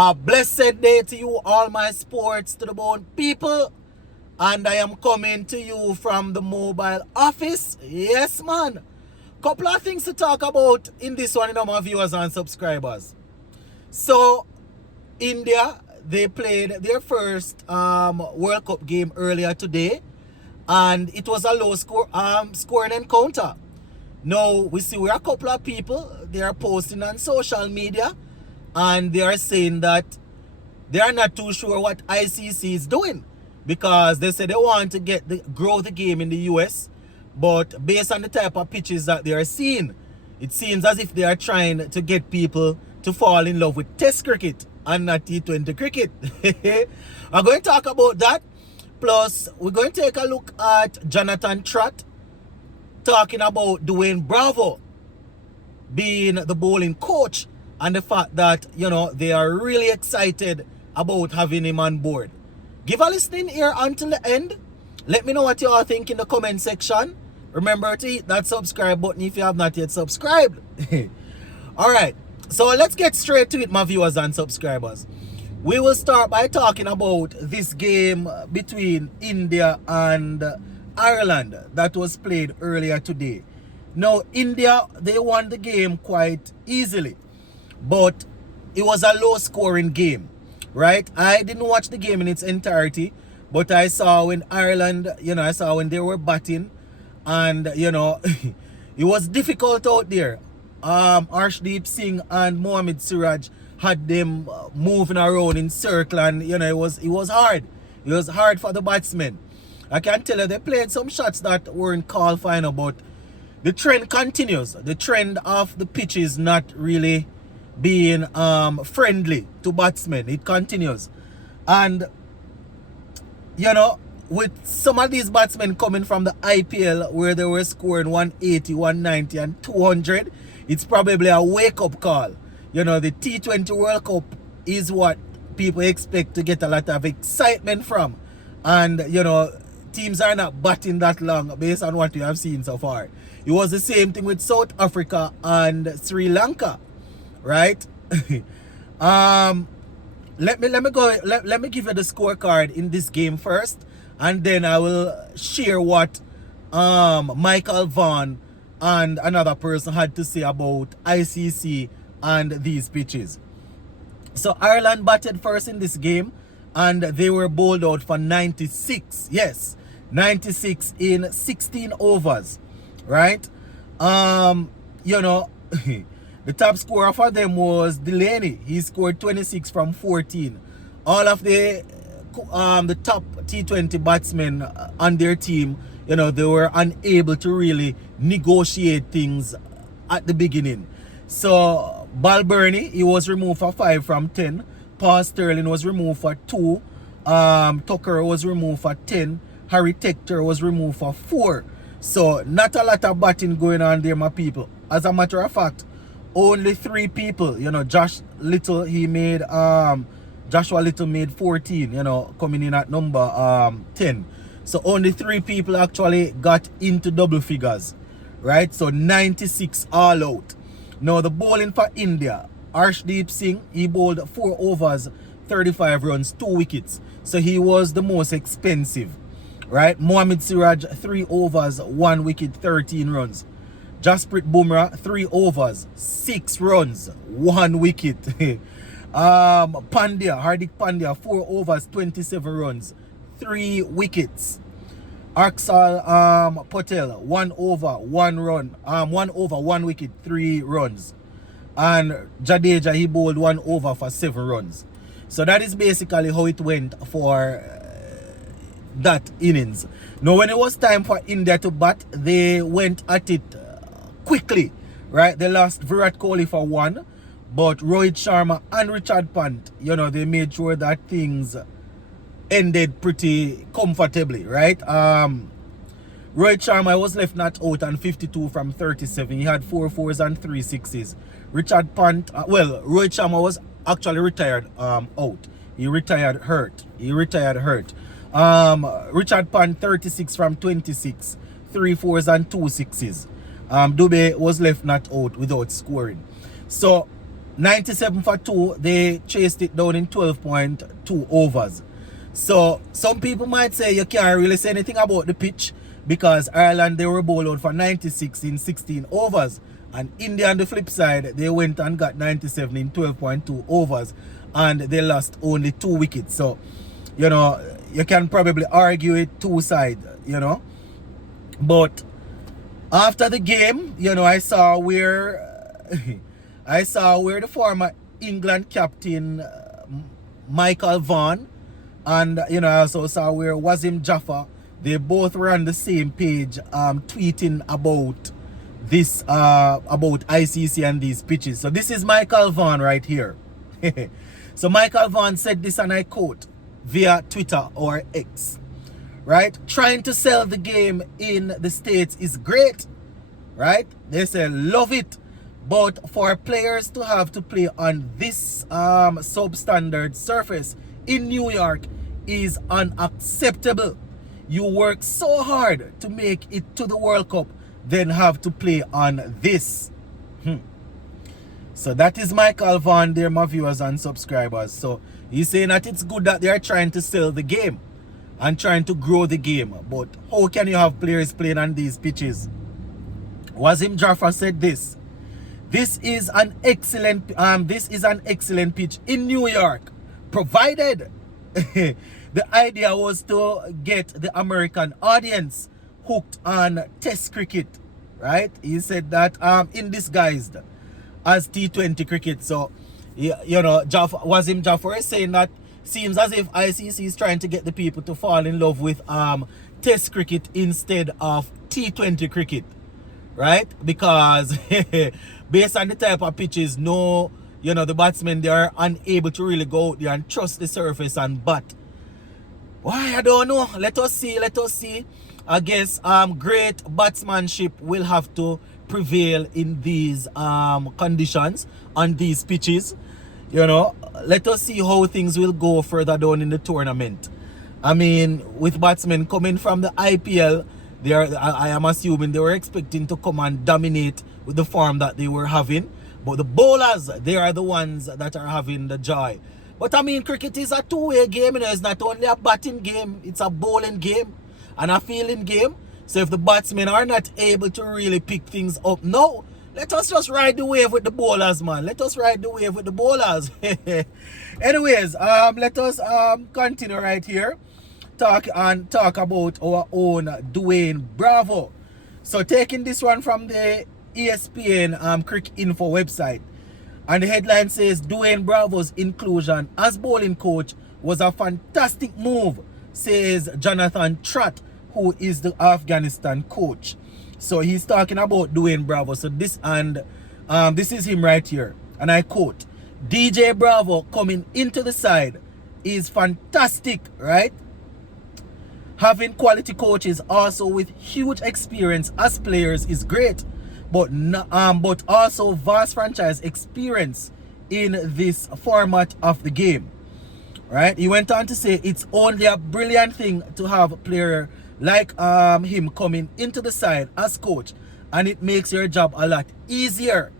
A blessed day to you, all my sports to the bone people. And I am coming to you from the mobile office. Yes, man. Couple of things to talk about in this one, my viewers and subscribers. So, India, they played their first World Cup game earlier today. And it was a low scoring encounter. Now, we see where a couple of people, they are posting on social media. And they are saying that they are not too sure what ICC is doing, because they say they want to grow the game in the US, but based on the type of pitches that they are seeing, it seems as if they are trying to get people to fall in love with Test cricket and not T20 cricket. I'm going to talk about that. Plus, we're going to take a look at Jonathan Trott talking about Dwayne Bravo being the bowling coach, and the fact that, they are really excited about having him on board. Give a listening here until the end. Let me know what you all think in the comment section. Remember to hit that subscribe button if you have not yet subscribed. Alright, so let's get straight to it, my viewers and subscribers. We will start by talking about this game between India and Ireland that was played earlier today. Now, India, they won the game quite easily, but it was a low scoring game, right? I didn't watch the game in its entirety, but I saw when Ireland, I saw when they were batting, and it was difficult out there. Arshdeep Singh and Mohammad Siraj had them moving around in circle, and it was hard. It was hard for the batsmen. I can tell you they played some shots that weren't called final, but the trend continues. The trend of the pitch is not really being friendly to batsmen. It continues. And with some of these batsmen coming from the IPL, where they were scoring 180, 190 and 200, it's probably a wake-up call. The T20 World Cup is what people expect to get a lot of excitement from, and teams are not batting that long based on what you have seen so far. It was the same thing with South Africa and Sri Lanka, right? let me give you the scorecard in this game first, and then I will share what Michael Vaughan and another person had to say about ICC and these pitches. So Ireland batted first in this game, and they were bowled out for 96. Yes, 96 in 16 overs, right? The top scorer for them was Delaney. He scored 26 from 14. All of the top T20 batsmen on their team, they were unable to really negotiate things at the beginning. So Balbirnie, he was removed for 5 from 10. Paul Sterling was removed for 2. Tucker was removed for 10. Harry Tector was removed for 4. So not a lot of batting going on there, my people. As a matter of fact, only 3 people, Joshua Little made 14, coming in at number 10. So only 3 people actually got into double figures, right? So 96 all out. Now the bowling for India, Arshdeep Singh, he bowled 4 overs, 35 runs, 2 wickets. So he was the most expensive, right? Mohammad Siraj, 3 overs, 1 wicket, 13 runs. Jasprit Bumrah, 3 overs, 6 runs, 1 wicket. Hardik Pandya, 4 overs, 27 runs, 3 wickets. Axal Patel, 1 over, 1 run, 1 over, 1 wicket, 3 runs. And Jadeja, he bowled 1 over for 7 runs. So that is basically how it went for that innings. Now, when it was time for India to bat, they went at it quickly, right? They lost Virat Kohli for 1, but Rohit Sharma and Richard Pant, they made sure that things ended pretty comfortably, right? Rohit Sharma was left not out on 52 from 37. He had 4 fours and 3 sixes. Richard Pant, Rohit Sharma was actually retired out. He retired hurt. Richard Pant, 36 from 26. 3 fours and 2 sixes. Dubé was left not out without scoring. So 97 for 2, they chased it down in 12.2 overs. So some people might say you can't really say anything about the pitch because Ireland, they were bowled out for 96 in 16 overs. And India on the flip side, they went and got 97 in 12.2 overs. And they lost only 2 wickets. So, you know, you can probably argue it two sides, you know. But after the game, you know, I saw where the former England captain Michael Vaughan, and you know, I also saw where Wasim Jaffa, they both were on the same page, tweeting about this, about ICC and these pitches. So this is Michael Vaughan right here. So Michael Vaughan said this, and I quote, via Twitter or X, right? Trying to sell the game in the States is great, right? They say love it. But for players to have to play on this substandard surface in New York is unacceptable. You work so hard to make it to the World Cup, then have to play on this. So that is Michael Vaughan there, my viewers and subscribers. So he's saying that it's good that they are trying to sell the game and trying to grow the game. But how can you have players playing on these pitches? Wasim Jaffa said this. This is an excellent pitch in New York, provided the idea was to get the American audience hooked on Test cricket, right? He said that in disguised as T20 cricket. So, you know, Wasim Jaffer is saying that seems as if ICC is trying to get the people to fall in love with Test cricket instead of T20 cricket, right? Because based on the type of pitches, no, you know, the batsmen, they are unable to really go out there and trust the surface and bat. Why, I don't know. Let us see. I guess great batsmanship will have to prevail in these conditions on these pitches. You know, let us see how things will go further down in the tournament. I mean, with batsmen coming from the IPL, I am assuming they were expecting to come and dominate with the form that they were having. But the bowlers, they are the ones that are having the joy. But I mean, cricket is a two-way game. You know, it's not only a batting game, it's a bowling game and a fielding game. So if the batsmen are not able to really pick things up, no, let us just ride the wave with the bowlers, man. Let us ride the wave with the bowlers. Anyways, let us continue right here. Talk about our own Dwayne Bravo. So taking this one from the ESPN Cricket Info website, and the headline says Dwayne Bravo's inclusion as bowling coach was a fantastic move, says Jonathan Trott, who is the Afghanistan coach. So he's talking about Dwayne Bravo. So this is him right here, and I quote, DJ Bravo coming into the side is fantastic, right? Having quality coaches also with huge experience as players is great, but also vast franchise experience in this format of the game, right? He went on to say it's only a brilliant thing to have a player like him coming into the side as coach, and it makes your job a lot easier,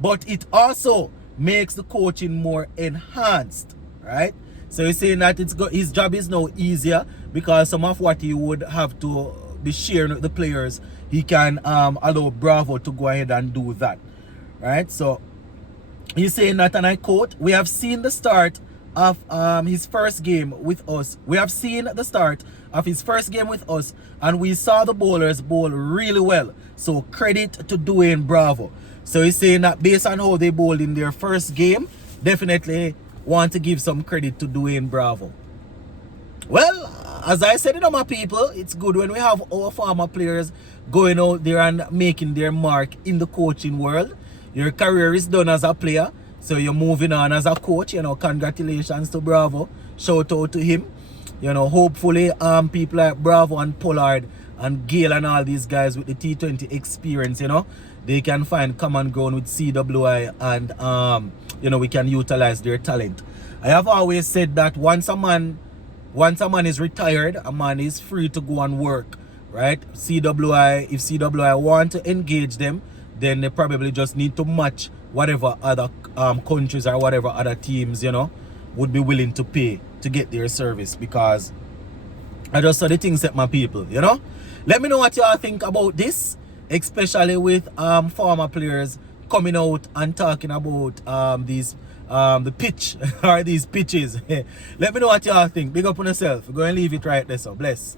but it also makes the coaching more enhanced, right? So he's saying that his job is now easier because some of what he would have to be sharing with the players, he can allow Bravo to go ahead and do that, right? So he's saying that, and I quote, we have seen the start of his first game with us. And we saw the bowlers bowl really well. So credit to Dwayne Bravo. So he's saying that based on how they bowled in their first game, definitely want to give some credit to Dwayne Bravo. Well, as I said, my people, it's good when we have our former players going out there and making their mark in the coaching world. Your career is done as a player, so you're moving on as a coach. You know, congratulations to Bravo. Shout out to him. You know, hopefully people like Bravo and Pollard and Gale and all these guys with the T20 experience, you know, they can find common ground with CWI, and you know, we can utilize their talent. I have always said that once a man is retired, a man is free to go and work, right? If CWI want to engage them, then they probably just need to match whatever other countries or whatever other teams, you know, would be willing to pay to get their service. Because I just saw the things set my people, you know. Let me know what y'all think about this, especially with former players coming out and talking about the pitch or these pitches. Let me know what y'all think. Big up on yourself. Go and leave it right there, so bless.